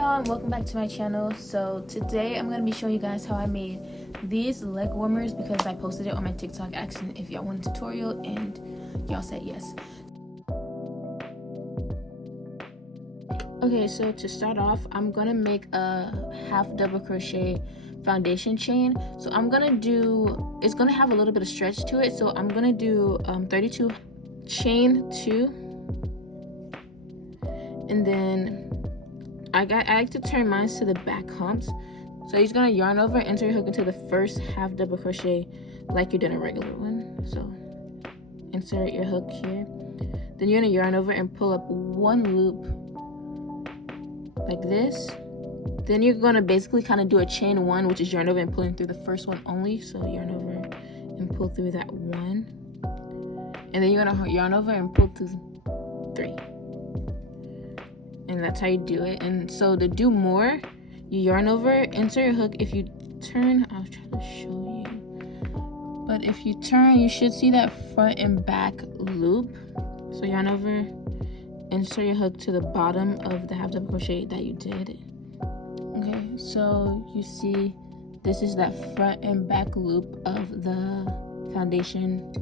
y'all, and welcome back to my channel. So today I'm going to be showing you guys how I made these leg warmers because I posted it on my TikTok asking if y'all want a tutorial and y'all said yes. Okay, so to start off, I'm going to make a half double crochet foundation chain. So I'm going to do, it's going to have a little bit of stretch to it. So I'm going to do 32 chain 2, and then I like to turn mine to the back humps. So you're just gonna yarn over, enter your hook into the first half double crochet like you're doing a regular one. So insert your hook here. Then you're gonna yarn over and pull up one loop like this. Then you're gonna basically kind of do a chain 1, which is yarn over and pulling through the first one only. So yarn over and pull through that 1. And then you're gonna yarn over and pull through 3. And that's how you do it. And so to do more, you yarn over, insert your hook. If you turn, I'll try to show you, but if you turn, you should see that front and back loop. So yarn over, insert your hook to the bottom of the half double crochet that you did. Okay, so you see this is that front and back loop of the foundation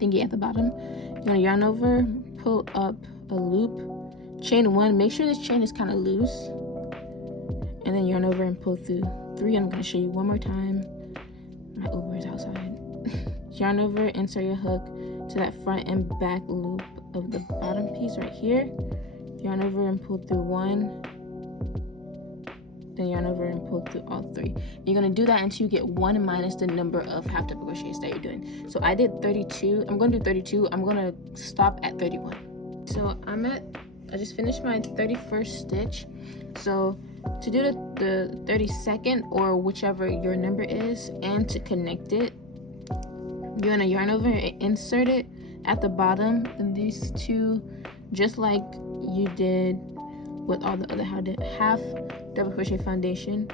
thingy at the bottom. You're gonna yarn over, pull up a loop, chain 1, make sure this chain is kind of loose, and then yarn over and pull through 3. I'm going to show you one more time. My Uber is outside. Yarn over, insert your hook to that front and back loop of the bottom piece right here. Yarn over and pull through 1, then yarn over and pull through all 3. You're going to do that until you get 1 minus the number of half double crochets that you're doing. So I did 32. I'm going to do 32. I'm going to stop at 31. So I just finished my 31st stitch. So to do the 32nd or whichever your number is, and to connect it, you're gonna yarn over and insert it at the bottom of these two, just like you did with all the other half double crochet foundation.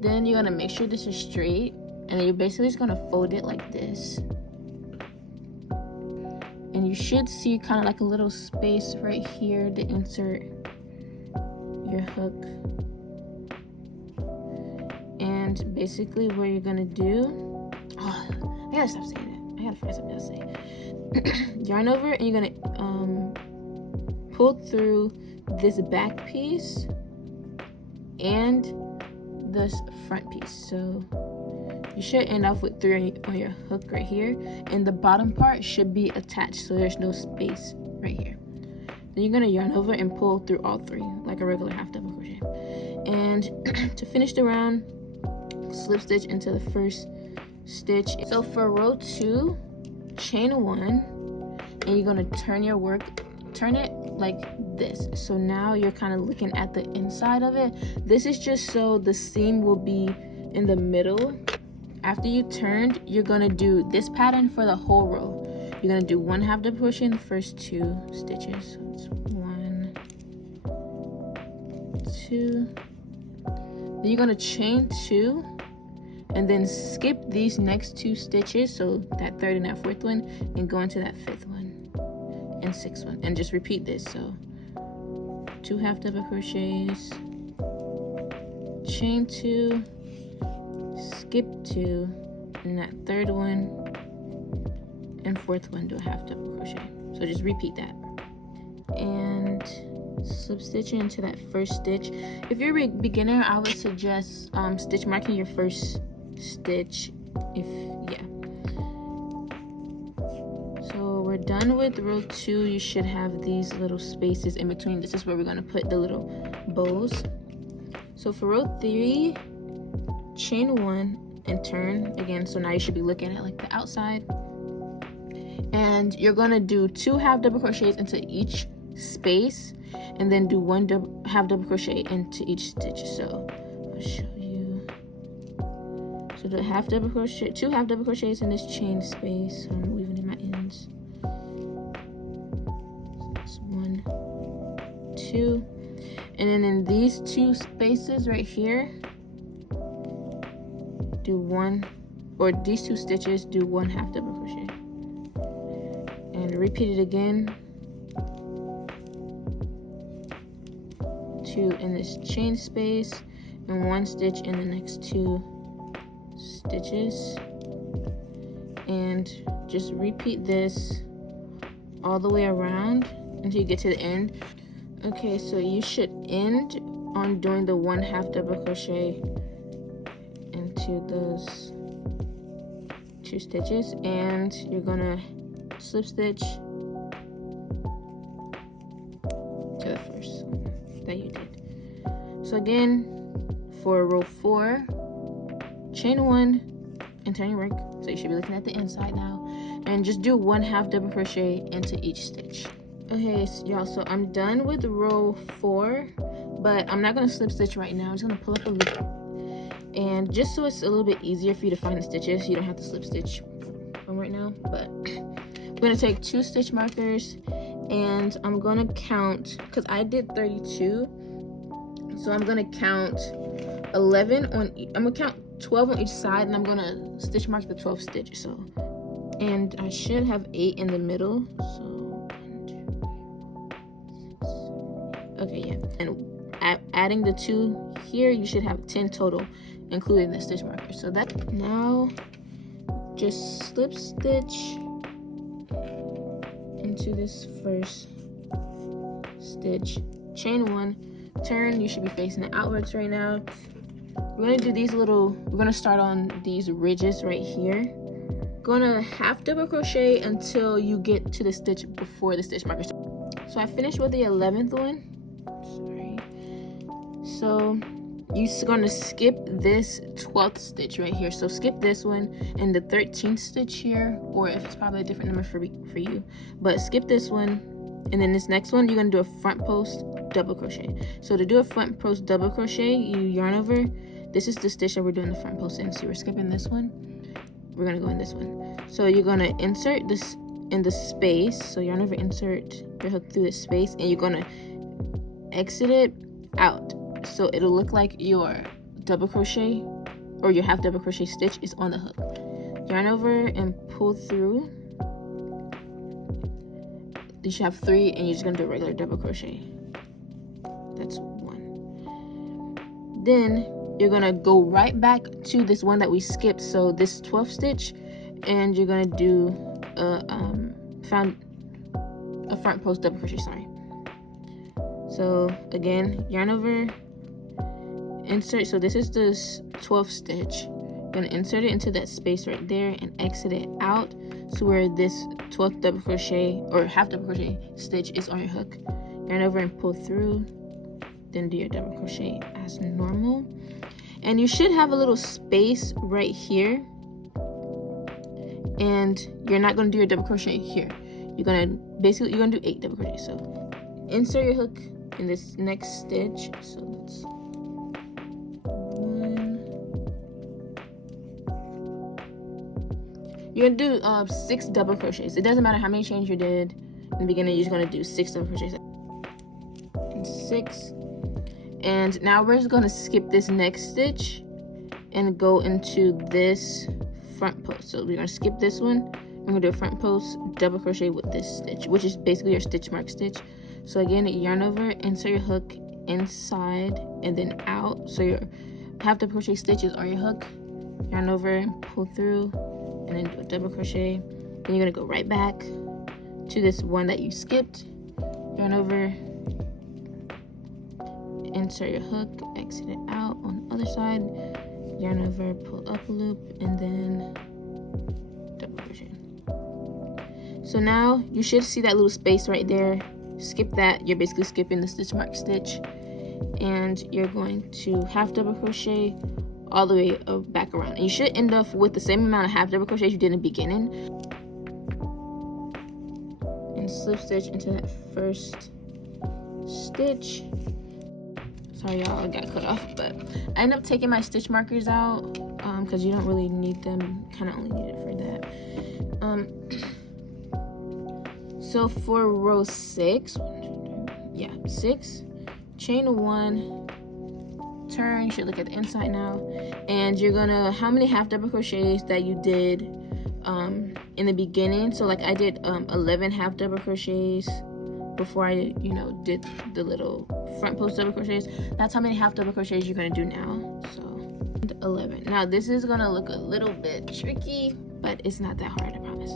Then you're gonna make sure this is straight, and then you're basically just gonna fold it like this. And you should see kind of like a little space right here to insert your hook. And basically what you're gonna do, I gotta stop saying that. I gotta find something else to say. Yarn over, and you're gonna pull through this back piece and this front piece. So you should end off with 3 on your hook right here, and the bottom part should be attached, so there's no space right here. Then you're gonna yarn over and pull through all 3 like a regular half double crochet. And to finish the round, slip stitch into the first stitch. So for row 2, chain 1, and you're gonna turn your work, turn it like this. So now you're kind of looking at the inside of it. This is just so the seam will be in the middle. After you turned, you're gonna do this pattern for the whole row. You're gonna do 1 half double crochet in the first 2 stitches. So it's 1, 2. Then you're gonna chain 2, and then skip these next 2 stitches, so that 3rd and that 4th one, and go into that 5th one and 6th one, and just repeat this. So 2 half double crochets, chain 2, skip 2, and that 3rd one and 4th one do a half double crochet. So just repeat that and slip stitch into that first stitch. If you're a beginner, I would suggest stitch marking your first stitch. So we're done with row 2. You should have these little spaces in between. This is where we're going to put the little bows. So for row 3, chain 1 and turn again. So now you should be looking at like the outside, and you're going to do 2 half double crochets into each space, and then do 1 half double crochet into each stitch. So I'll show you. So the 2 half double crochets in this chain space. So I'm weaving in my ends. So that's 1, 2, and then in these 2 spaces right here, do 1, or these 2 stitches, do 1 half double crochet, and repeat it again. 2 in this chain space and 1 stitch in the next 2 stitches, and just repeat this all the way around until you get to the end. Okay, so you should end on doing the 1/2 double crochet into those 2 stitches, and you're gonna slip stitch to the first that you did. So again, for row 4, chain 1 and turn your work, so you should be looking at the inside now, and just do 1/2 double crochet into each stitch. Okay, so y'all, so I'm done with row 4, but I'm not gonna slip stitch right now. I'm just gonna pull up a loop, and just so it's a little bit easier for you to find the stitches, you don't have to slip stitch from right now. But we're gonna take 2 stitch markers, and I'm gonna count, because I did 32, so I'm gonna count 11 on, I'm gonna count 12 on each side, and I'm gonna stitch mark the 12th stitch. So, and I should have 8 in the middle, so 1, 2, 3, 4, 5, 6. Okay, yeah, and adding the 2 here, you should have 10 total, including the stitch marker. So that, now just slip stitch into this first stitch, chain 1, turn. You should be facing it outwards right now. We're gonna do these little, we're gonna start on these ridges right here. Gonna 1/2 double crochet until you get to the stitch before the stitch marker. So I finished with the 11th one. Sorry. So you're gonna skip this 12th stitch right here. So skip this one and the 13th stitch here, or if it's probably a different number for you, but skip this one, and then this next one you're gonna do a front post double crochet. So to do a front post double crochet, you yarn over. This is the stitch that we're doing the front post in. So we're skipping this one. We're gonna go in this one. So you're gonna insert this in the space. So yarn over, insert your hook through the space, and you're gonna exit it out. So it'll look like your double crochet or your 1/2 double crochet stitch is on the hook. Yarn over and pull through. You should have 3, and you're just gonna do a regular double crochet. That's 1. Then you're gonna go right back to this one that we skipped, so this 12th stitch, and you're gonna do a front post double crochet, sorry. So again, yarn over, insert, so this is the 12th stitch. You're gonna insert it into that space right there and exit it out to where this 12th double crochet or 1/2 double crochet stitch is on your hook. Yarn over and pull through, then do your double crochet as normal. And you should have a little space right here, and you're not going to do your double crochet here. You're gonna do 8 double crochet. So insert your hook in this next stitch. So that's 1. You're gonna do 6 double crochets. It doesn't matter how many chains you did in the beginning, you're just gonna do 6 double crochets and 6. And now we're just gonna skip this next stitch and go into this front post. So we're gonna skip this one. I'm gonna do a front post double crochet with this stitch, which is basically your stitch mark stitch. So again, yarn over, insert your hook inside and then out. So your 1/2 double crochet stitches are your hook. Yarn over, pull through, and then do a double crochet. Then you're gonna go right back to this one that you skipped. Yarn over, insert your hook, exit it out on the other side, yarn over, pull up a loop, and then double crochet. So now you should see that little space right there. Skip that. You're basically skipping the stitch mark stitch, and you're going to 1/2 double crochet all the way back around, and you should end up with the same amount of 1/2 double crochets you did in the beginning, and slip stitch into that first stitch. Sorry y'all, I got cut off, but I ended up taking my stitch markers out because you don't really need them, kind of only need it for that. So for row 6, 6, chain 1, turn. You should look at the inside now, and you're gonna, how many 1/2 double crochets that you did in the beginning. So like I did 11 1/2 double crochets before I, you know, did the little front post double crochets. That's how many half double crochets you're gonna do now. So 11. Now this is gonna look a little bit tricky, but it's not that hard, I promise.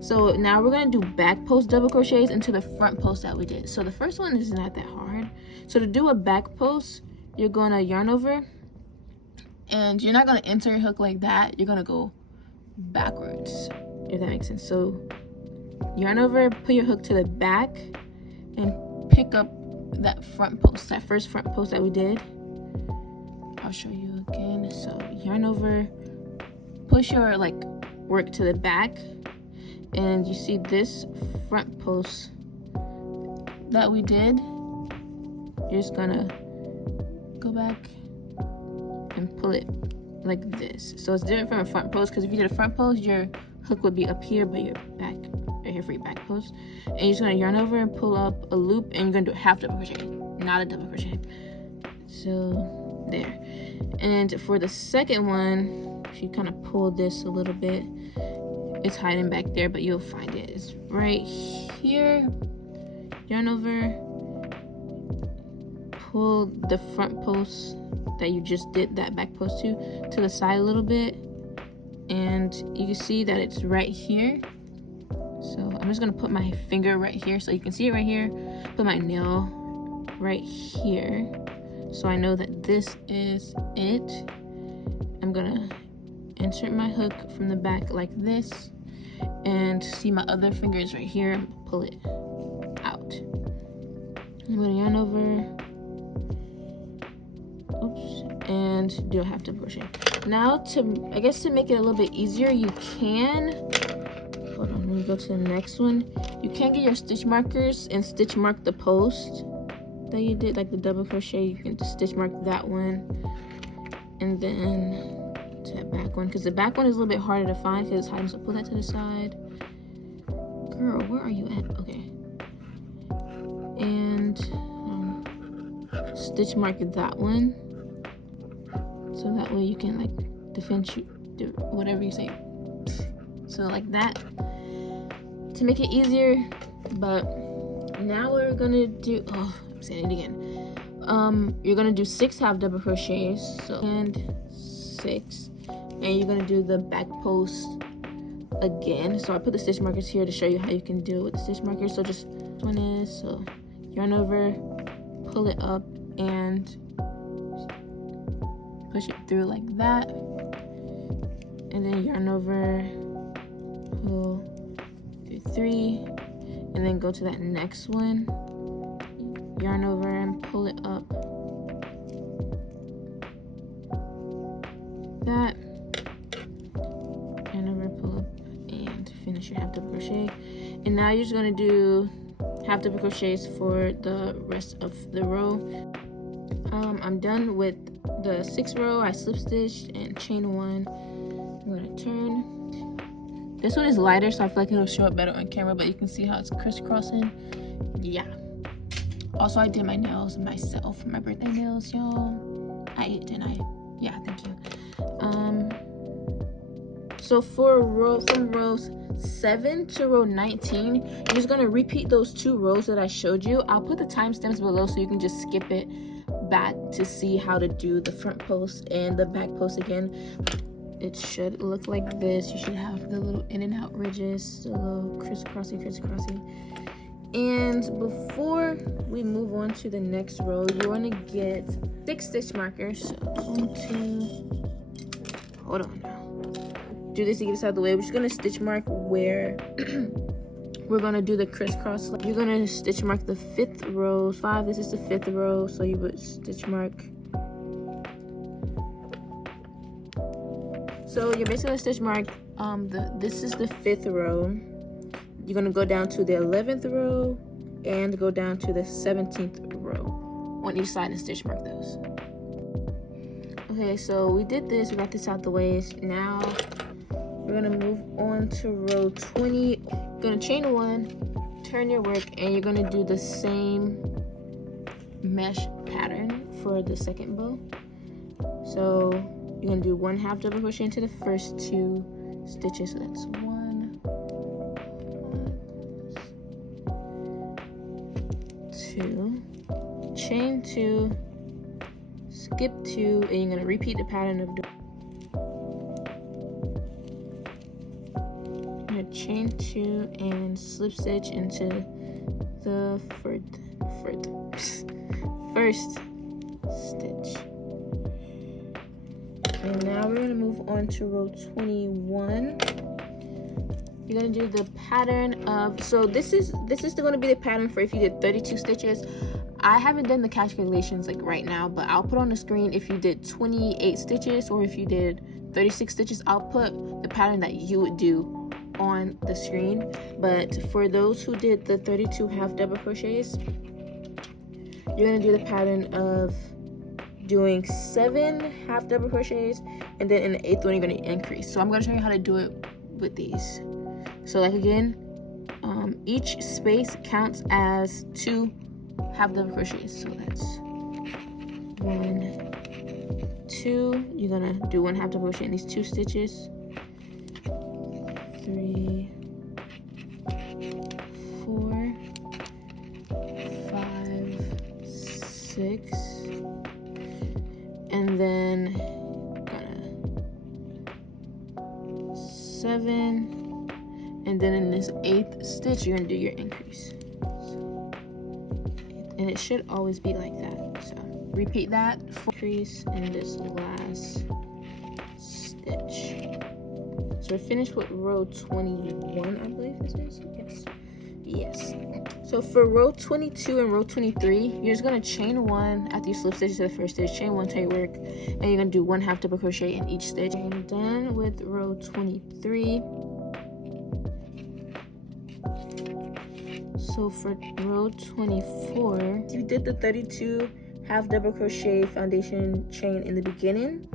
So now we're gonna do back post double crochets into the front post that we did. So the first one is not that hard. So to do a back post, you're gonna yarn over, and you're not gonna enter your hook like that. You're gonna go backwards, if that makes sense. So yarn over, put your hook to the back, and pick up that front post, that first front post that we did. I'll show you again. So yarn over, push your like work to the back, and you see this front post that we did. You're just gonna go back and pull it like this. So it's different from a front post, because if you did a front post, your hook would be up here, but your back right here for your back post. And you're just gonna yarn over and pull up a loop, and you're gonna do a half double crochet, not a double crochet. So there. And for the second one, if you kind of pull this a little bit, it's hiding back there, but you'll find it. It's right here. Yarn over, pull the front post that you just did that back post to the side a little bit, and you can see that it's right here. So I'm just gonna put my finger right here so you can see it right here, put my nail right here so I know that this is it. I'm gonna insert my hook from the back like this, and see my other finger is right here, pull it out. I'm gonna yarn over, and do a half double crochet. Now to make it a little bit easier, you can, hold on, let me go to the next one. You can get your stitch markers and stitch mark the post that you did, like the double crochet. You can just stitch mark that one, and then to that back one, because the back one is a little bit harder to find because it's hiding. So pull that to the side. Girl, where are you at? Okay. And stitch mark that one, so that way you can like do whatever you say. So like that, to make it easier. But now we're gonna do, oh, I'm saying it again. You're gonna do 6 half double crochets, so, and 6, and you're gonna do the back post again. So I put the stitch markers here to show you how you can do it with the stitch markers. So just one is, so yarn over, pull it up, and push it through like that, and then yarn over, pull through 3, and then go to that next one, yarn over and pull it up, that, yarn over, pull up, and finish your half double crochet. And now you're just going to do half double crochets for the rest of the row. I'm done with the 6th row. I slip stitched and chain 1. I'm gonna turn. This one is lighter, so I feel like it'll show up better on camera, but you can see how it's crisscrossing. Yeah. Also, I did my nails myself, my birthday nails, y'all. I ate, didn't I? Yeah, thank you. So from rows 7 to row 19, you're just gonna repeat those 2 rows that I showed you. I'll put the timestamps below so you can just skip it back to see how to do the front post and the back post again. It should look like this. You should have the little in and out ridges, the little crisscrossy. And before we move on to the next row, you want to get 6 stitch markers. So 1, 2, hold on now. Do this to get this out of the way. We're just gonna stitch mark where we're gonna do the crisscross. You're gonna stitch mark the 5th row. 5, this is the 5th row, so you would stitch mark. So you're basically gonna stitch mark this is the 5th row. You're gonna go down to the 11th row and go down to the 17th row on each side and stitch mark those. Okay, so we did this, we got this out the way. Now we're gonna move on to row 20. You're gonna chain 1, turn your work, and you're gonna do the same mesh pattern for the second bow. So you're gonna do 1 half double crochet into the first 2 stitches. So that's 1, chain 2, skip 2, and you're going to repeat the pattern of chain 2 and slip stitch into the first stitch. And now we're going to move on to row 21. You're going to do the pattern of, so this is going to be the pattern for if you did 32 stitches. I haven't done the calculations like right now, but I'll put on the screen if you did 28 stitches or if you did 36 stitches. I'll put the pattern that you would do on the screen. But for those who did the 32 half double crochets, you're going to do the pattern of doing 7 half double crochets, and then in the 8th one you're going to increase. So I'm going to show you how to do it with these. So like again, each space counts as 2 half double crochets. So that's 1, 2. You're going to do 1 half double crochet in these 2 stitches. 3, 4, 5, 6, and then 7, and then in this 8th stitch you're gonna do your increase. And it should always be like that. So repeat that for increase in this last stitch. So we're finished with row 21, I believe this is. Yes. So for row 22 and row 23, you're just gonna chain 1 after you slip stitch to the first stitch, chain 1 till you work, and you're gonna do 1 half double crochet in each stitch. I'm done with row 23. So for row 24, if you did the 32 half double crochet foundation chain in the beginning,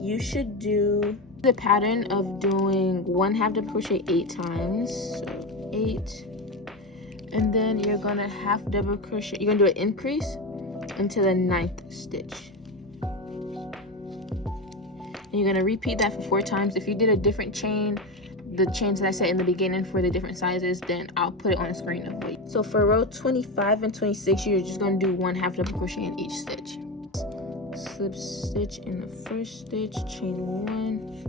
you should do the pattern of doing 1 half double crochet 8 times. So 8, and then you're gonna half double crochet, you're gonna do an increase into the 9th stitch, and you're gonna repeat that for 4 times. If you did a different chain, the chains that I said in the beginning for the different sizes, then I'll put it on the screen of weight. So for row 25 and 26, you're just gonna do 1 half double crochet in each stitch. Slip stitch in the first stitch, chain 1,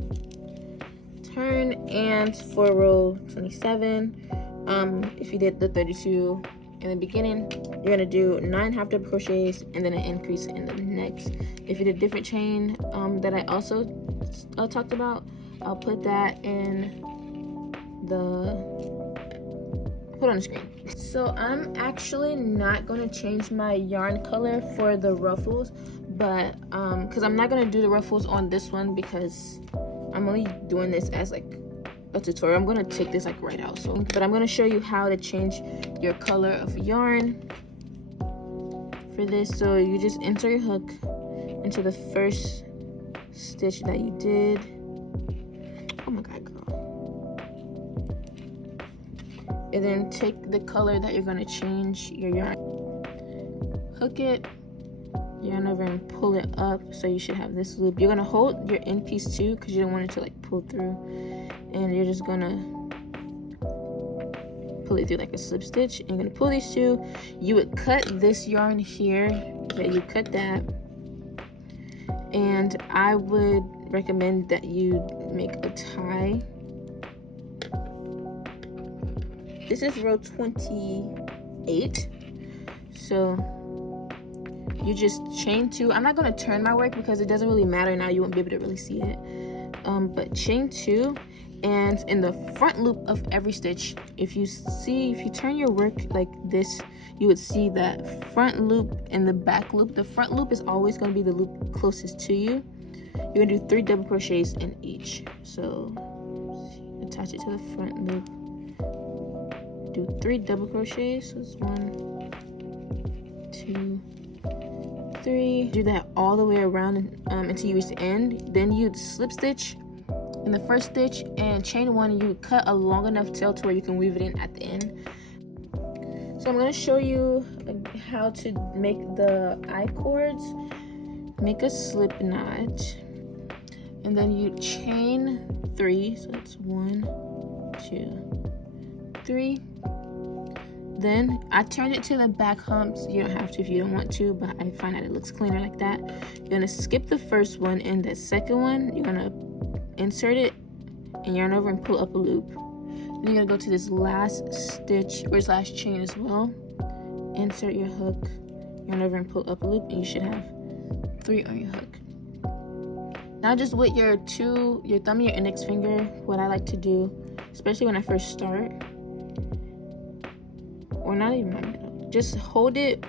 turn. And for row 27, if you did the 32 in the beginning, you're gonna do 9 half double crochets and then an increase in the next. If you did a different chain that I also talked about, I'll put that in put on the screen. So I'm actually not going to change my yarn color for the ruffles, but because I'm not going to do the ruffles on this one because I'm only doing this as like a tutorial. I'm going to take this like right out, so but I'm going to show you how to change your color of yarn for this. So you just enter your hook into the first stitch that you did. Oh my god, girl. And then take the color that you're going to change your yarn, hook it, yarn over and pull it up. So you should have this loop. You're going to hold your end piece too because you don't want it to like pull through, and you're just going to pull it through like a slip stitch, and you're going to pull these 2. You would cut this yarn here, okay, you cut that, and I would recommend that you make a tie. This is row 28, so you just chain 2. I'm not going to turn my work because it doesn't really matter now, you won't be able to really see it, but chain 2, and in the front loop of every stitch, if you turn your work like this, you would see that front loop and the back loop. The front loop is always going to be the loop closest to you. You're going to do 3 double crochets in each. So attach it to the front loop, do 3 double crochets. So it's 1, 2, 3. Do that all the way around until you reach the end. Then you'd slip stitch in the first stitch and chain 1, and you would cut a long enough tail to where you can weave it in at the end. So I'm going to show you how to make the I cords. Make a slip knot, and then you chain 3. So that's 1, 2, 3. Then I turned it to the back humps. You don't have to if you don't want to, but I find that it looks cleaner like that. You're gonna skip the first one, and the second one you're gonna insert it and yarn over and pull up a loop. Then you're gonna go to this last stitch or this last chain as well. Insert your hook, yarn over and pull up a loop, and you should have 3 on your hook. Now just with your thumb and your index finger, what I like to do, especially when I first start, or not even my middle, just hold it,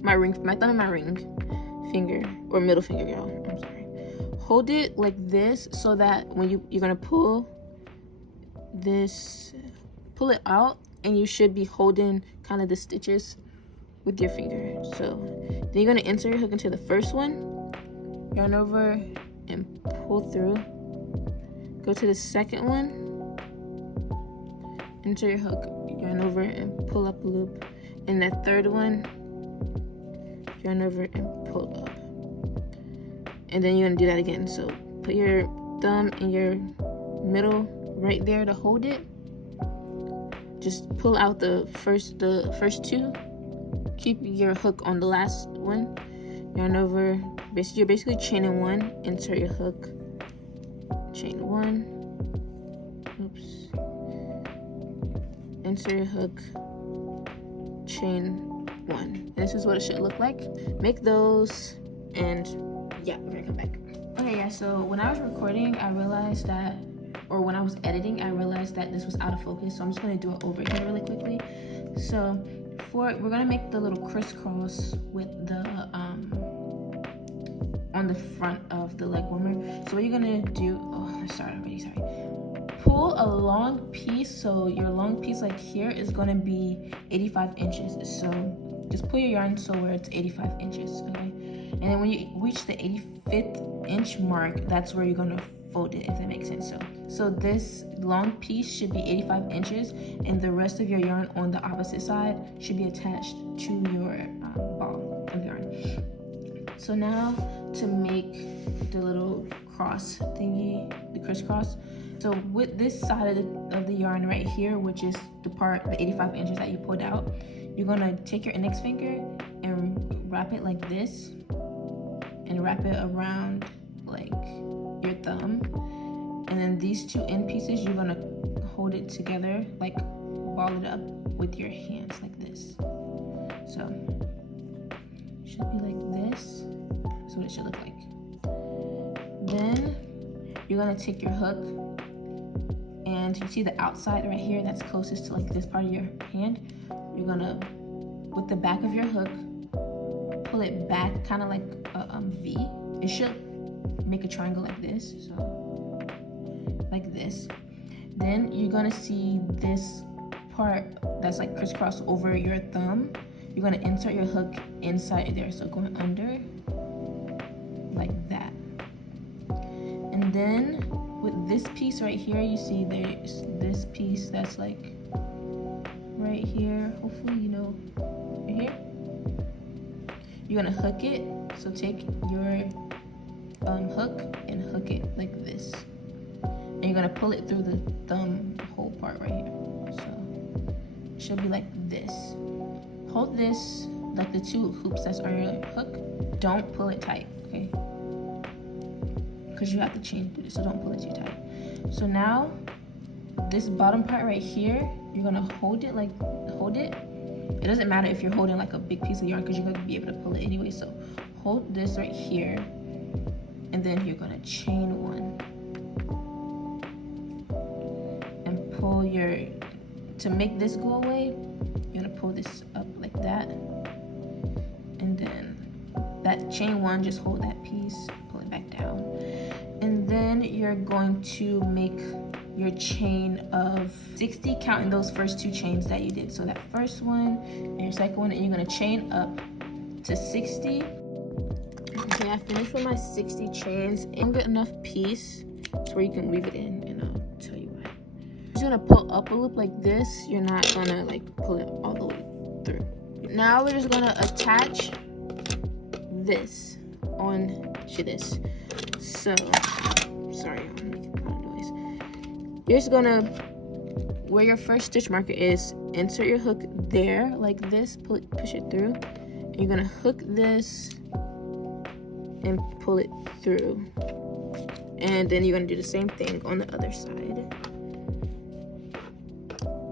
my thumb and my ring finger, or middle finger, y'all, I'm sorry. Hold it like this so that when you're gonna pull it out, and you should be holding kind of the stitches with your finger. So then you're gonna insert your hook into the first one, yarn over and pull through. Go to the second one, insert your hook, yarn over and pull up a loop. And that third one, yarn over and pull up. And then you're gonna do that again. So put your thumb in your middle right there to hold it. Just pull out the first 2. Keep your hook on the last one. Yarn over. You're basically chaining 1. Insert your hook. Chain 1. Oops. Insert your hook. Chain 1. And this is what it should look like. Make those, and yeah, we're gonna come back. Okay, yeah. So when I was recording, I realized that, or when I was editing, I realized that this was out of focus. So I'm just gonna do it over here really quickly. So we're gonna make the little crisscross with the on the front of the leg warmer. So what you're gonna do, sorry. Pull a long piece. So your long piece like here is gonna be 85 inches. So just pull your yarn so where it's 85 inches, okay? And then when you reach the 85th inch mark, that's where you're gonna fold it, if that makes sense. So this long piece should be 85 inches, and the rest of your yarn on the opposite side should be attached to your ball of yarn. So now to make the little cross thingy, the crisscross. So with this side of the yarn right here, which is the 85 inches that you pulled out, you're gonna take your index finger and wrap it like this, and wrap it around like your thumb. And then these 2 end pieces, you're gonna hold it together, like ball it up with your hands like this. So it should be like this. That's what it should look like. Then you're gonna take your hook, and you see the outside right here that's closest to like this part of your hand. You're gonna, with the back of your hook, pull it back kind of like a V. It should make a triangle like this, so like this. Then you're gonna see this part that's like crisscross over your thumb. You're gonna insert your hook inside there, so going under like that. And then with this piece right here, you see there's this piece that's like right here, hopefully you know, right here. You're gonna hook it, so take your hook and hook it like this, and you're gonna pull it through the thumb hole part right here. So it should be like this. Hold this like the 2 hoops that's on your hook. Don't pull it tight, okay? Because you have to chain through this, so don't pull it too tight. So now this bottom part right here, you're gonna hold it. It doesn't matter if you're holding like a big piece of yarn, because you're gonna be able to pull it anyway. So hold this right here, and then you're gonna chain 1 and pull to make this go away, you're gonna pull this up like that, and then that chain 1, just hold that piece, pull it back down, and then you're going to make your chain of 60, counting those first 2 chains that you did. So that first one and your second one, and you're gonna chain up to 60. Okay, I finished with my 60 chains. And good enough piece to where you can weave it in, and I'll tell you why. You're gonna pull up a loop like this. You're not gonna like pull it all the way through. Now we're just gonna attach this onto this. So, sorry, I'm making a lot of noise. You're just gonna, where your first stitch marker is, insert your hook there like this, push it through, and you're gonna hook this and pull it through, and then you're gonna do the same thing on the other side.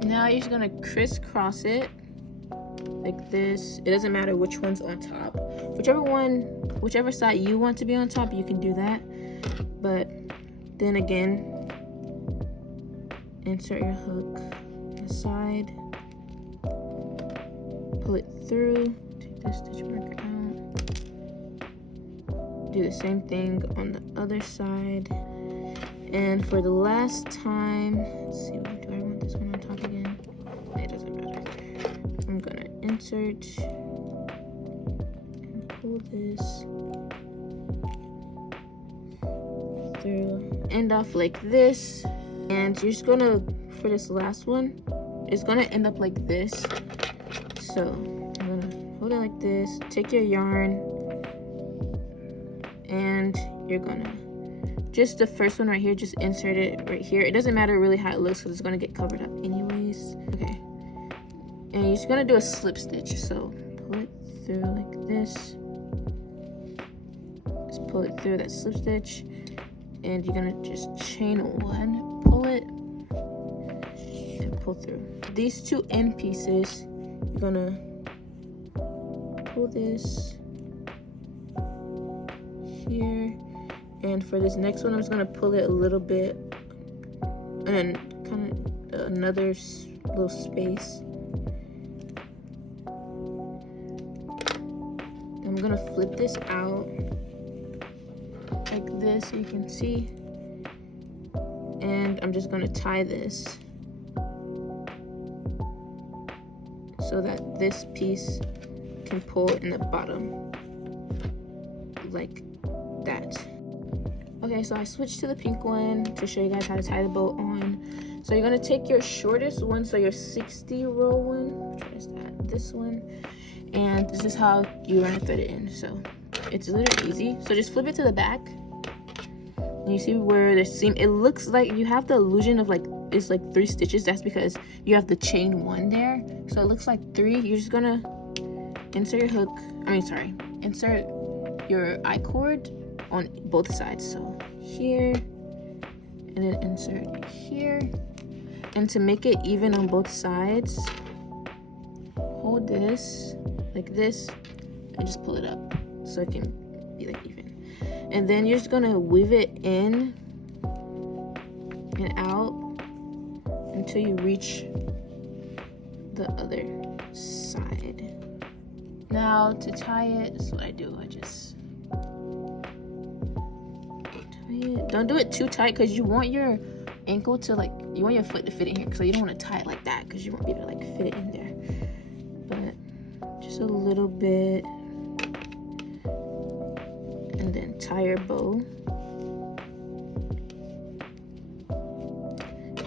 Now you're just gonna crisscross it like this. It doesn't matter which one's on top. Whichever side you want to be on top, you can do that. But then again, insert your hook on the side, pull it through, take this stitch marker out, do the same thing on the other side. And for the last time, let's see, do I want this one on top again? It doesn't matter. I'm gonna insert and pull this through, end off like this. And you're just gonna, for this last one, it's gonna end up like this. So I'm gonna hold it like this, take your yarn, and you're gonna, just the first one right here, just insert it right here. It doesn't matter really how it looks because it's gonna get covered up anyways. Okay, and you're just gonna do a slip stitch. So pull it through like this, just pull it through that slip stitch, and you're gonna just chain one, pull it, and pull through. These two end pieces, you're gonna pull this here, and for this next one, I'm just gonna pull it a little bit, and then kind of another little space. I'm gonna flip this out like this so you can see, and I'm just gonna tie this so that this piece can pull in the bottom like that. Okay, so I switched to the pink one to show you guys how to tie the bow on. So you're gonna take your shortest one, so your 60 row one, which one is that? This one, and this is how you're gonna thread it in. So it's literally easy. So just flip it to the back, and you see where the seam, it looks like you have the illusion of like it's like 3 stitches. That's because you have the chain 1 there, so it looks like 3. You're just gonna insert your hook, insert your I-cord on both sides, so here, and then insert here. And to make it even on both sides, hold this like this and just pull it up so it can be like even. And then you're just gonna weave it in and out until you reach the other side. Now to tie it, this is what I do. I just tie it. Don't do it too tight because you want your ankle to you want your foot to fit in here, so you don't want to tie it like that because you won't be able to fit it in there. But just a little bit, and then tie your bow.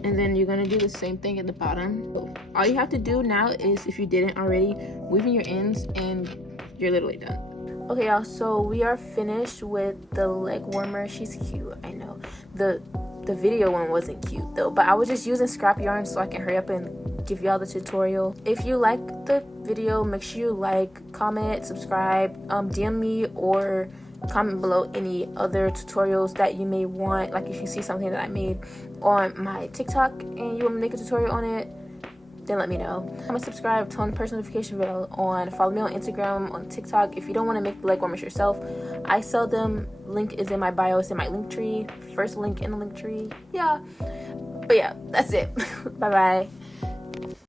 And then you're gonna do the same thing at the bottom. So all you have to do now is, if you didn't already, weave in your ends and you're literally done. Okay, y'all, so we are finished with the leg warmer. She's cute, I know. The video one wasn't cute though, but I was just using scrap yarn so I can hurry up and give y'all the tutorial. If you like the video, make sure you like, comment, subscribe, DM me or comment below any other tutorials that you may want. Like if you see something that I made on my TikTok and you want me to make a tutorial on it, then let me know. I'm gonna subscribe, turn on the post notification bell on, follow me on Instagram, on TikTok. If you don't want to make the leg warmers yourself, I sell them. Link is in my bio, it's in my link tree. First link in the link tree. Yeah. But yeah, that's it. Bye bye.